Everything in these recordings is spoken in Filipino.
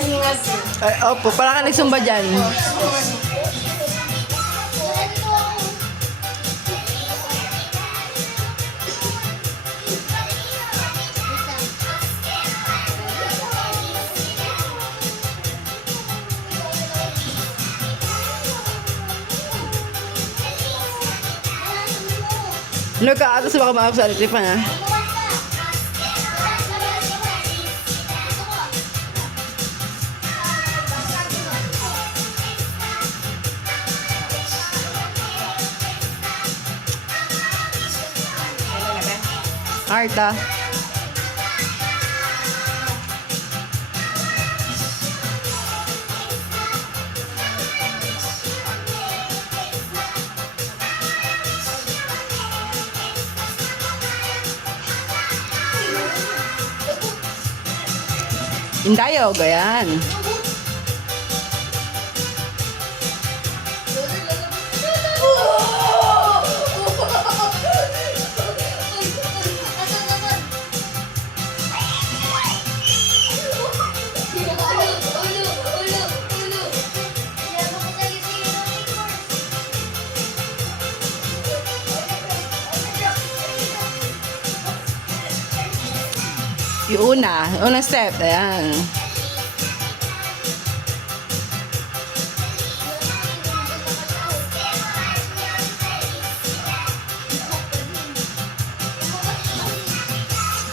nakahingas eh. Ay, opo, para ka nagsumba dyan. Ano ka, atas baka maakap sa electric fan, ha? Arta. Indayog, ayan. Yung unang step, ayan.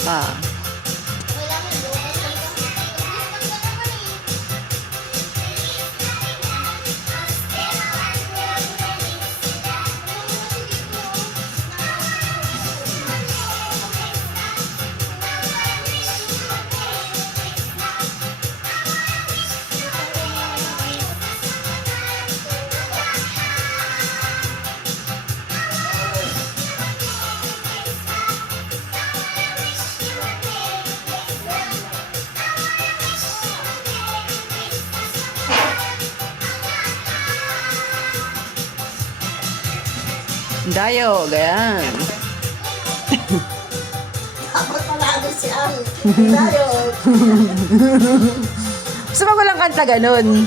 Ah. Dayog, ayan. Dapat malado si Al. Dayog. Gusto mo walang kanta ganun?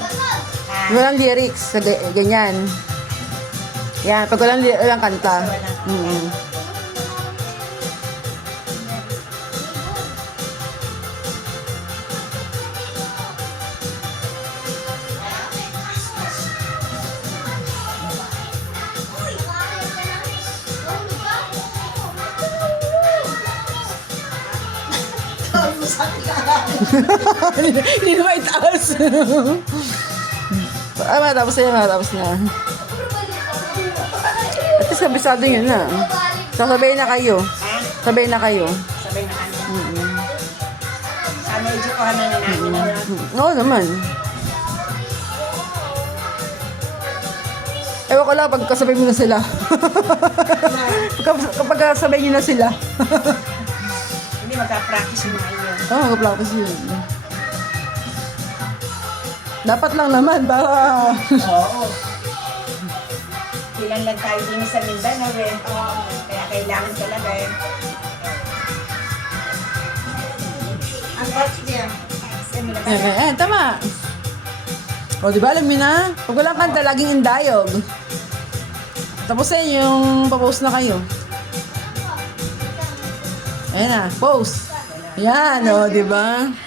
Walang lyrics, ganyan. Yan, pag walang kanta. Hindi naman itaas. Matapos na. At least kabisado yun na. Sabay na kayo. Sabay na kayo. Sabay na kami. Sana medyo ko na namin. Oo naman. Ewan ko lang pag kasabay mo na sila. Kapag kasabay nyo na sila. Hindi magka-practice mo ngayon. Oo, mag-practice yun. Dapat lang naman para... Oo. Ilan lang tayo din sa Mindanao eh. Kaya kailangan talaga eh. Ang batch niya. Tama. O, di ba alam mo na? Pag walang kanta, laging indayog. Tapos yung papost na kayo. Ayan na, post. Yan, o, di ba?